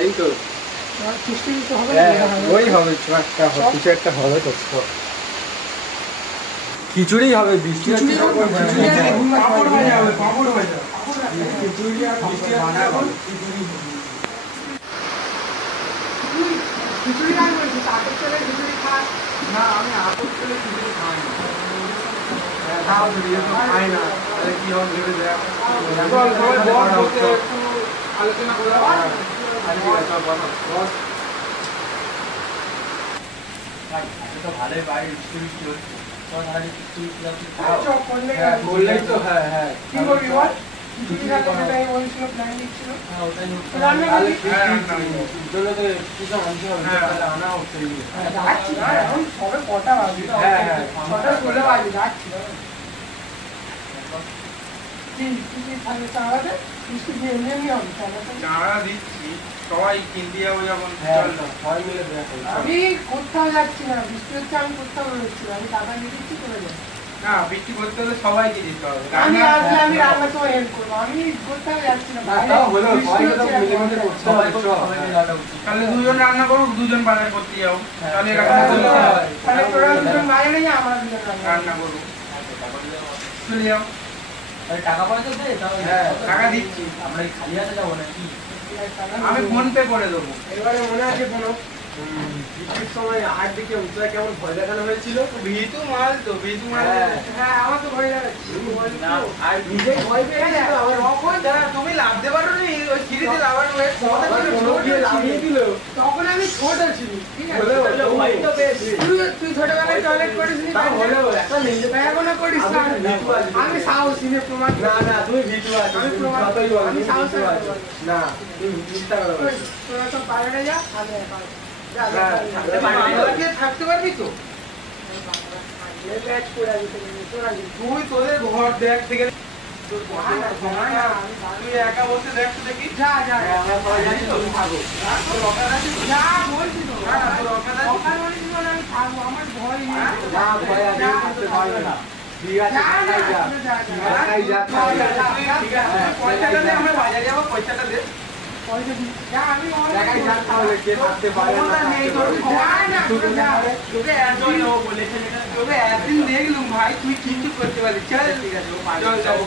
এই তো খিচুড়ি তো হবে, ওই হবে কিছু একটা হবে তো। খিচুড়ি হবে, বৃষ্টি হচ্ছে পাঁপড় ভাজা হবে, পাঁপড় ভাজা খিচুড়ি আর বৃষ্টি বানাবো। খিচুড়ি খাই বলছিস, আতপ চালে খিচুড়ি খাস? না, আমি আপদ করে খিচুড়ি খাই না। খাও যদি এরকম খাই না তাহলে কি হবে ভেবে দেখ। আলোচনা করে ভালোই বাইরে বৃষ্টি বৃষ্টি হচ্ছে, বললেই তো। হ্যাঁ হ্যাঁ, কি করবি বল? খিচুড়ি খাবো, সেটাই বলছিল, প্ল্যান দিচ্ছিল। রান্না করবি? আনা হচ্ছে। যাচ্ছি না, এখন সবে কটা বাজে? হ্যাঁ হ্যাঁ, 6:16 বাজে, যাচ্ছি। কি থাকবে চাঁড়াতে? মিষ্টি দিয়ে এমনি হবে চাঁড়াতে? চাঁড়া দিচ্ছি, সবাই কিনতে যাবো যখন। সবাই মিলে দেখো। আমি কোথাও যাচ্ছি না, বৃষ্টি হচ্ছে, আমি কোথাও বেরোচ্ছি না, আমি টাকা নিয়ে দিচ্ছি, চলে যাবো। না, বৃষ্টি করতে হলে সবাইকে দিতে হবে। আমি আসলে আমি রান্না সময় হেল্প করবো, আমি কোথাও যাচ্ছি না, বাইরে বৃষ্টি হচ্ছে এখন। তাহলে দুজন রান্না করো, দুজন বাজার করতে যাও, তাহলে এরকম করলে হয়। তাহলে তোরা দুজন বাইরে নিয়ে আমরা দুজন রান্না করবো, চলে যাও। টাকা পয়সা দে, হ্যাঁ, টাকা দিচ্ছি, আমরা খালি হাতে যাবো নাকি? আমি ফোন পে করে দেবো। এবারে মনে আছে কোনো বৃষ্টির সময় হাট দিকে উঁচায় কেমন ভয় দেখানো হয়েছিল। ভিতু মাল তো, ভিতু মাল। হ্যাঁ আমার তো ভয় লাগাচ্ছে আর নিজেই ভয় পেয়ে গেছিল আমার। তখন দাঁড়া, তুমি লাভতে পারো নি, ওই সিঁড়িতে লাভানো হয়ে লাভিয়ে দিল। তখন আমি ছোট ছিলি, ঠিক আছে? ভয় তো পেয়েছি। তুই ছোটবেলায় টয়লেট করিস নি? তা হলেও একটা নিজে এখনো করিস না? আমি ভীতু আছি। আমি সাহসী নে, প্রমাণ না না, তুমি ভীতু আছো, আমি তুমি প্রমাণ- যতই বলো, আমি তুমি সাহস ভীতু রাখতে আছো। পারি। না, তুমি মিথ্যা কথা বলছো। তোরা তো বাইরে যা, আমি একা যা, যা, হ্যাঁ, যা, থাকতে যা। পারি। বাংলাকে থাকতে পারবি তো? এই ব্যাচ করে দিতে গেলে, তোরা কি? তুই তোদের ঘর দেখ থেকে তোর না, না, না, না, আমি বাইরে- তুই একা বসে দেখ তো দেখি। যা, যা, হ্যাঁ, যা। আমরা সবাই জানি তো, তুমি থাকো। তোর অকাত আছে তো? যা বলছি তো। না, না, তোর অকাত আছে? সকাল বলিস বলে আমি থাকবো, আমার ভয় নেই। না, ভয় আছে, যা, থাকতে পারবে না। ঠিক আছে, যা, না, একাই যা। যা, যা। একাই যা, যা, যা, যা, তুই যা, ঠিক যা। আছে, তুই পয়সাটা দে, আমরা বাজারে যাবো, পয়সাটা দে। পয়সা দিই। যা, আমি অনেক একাই যা, তাহলে কে থাকতে পারে না, ক্ষমতা নেই তোর। থাকতে পারে না। যা, না, তোরা যা। তোকে একদিন দেখলুম ভাই, তুই কিচ্ছু করতে পারবি। চল, ঠিক আছে, চল যাবো,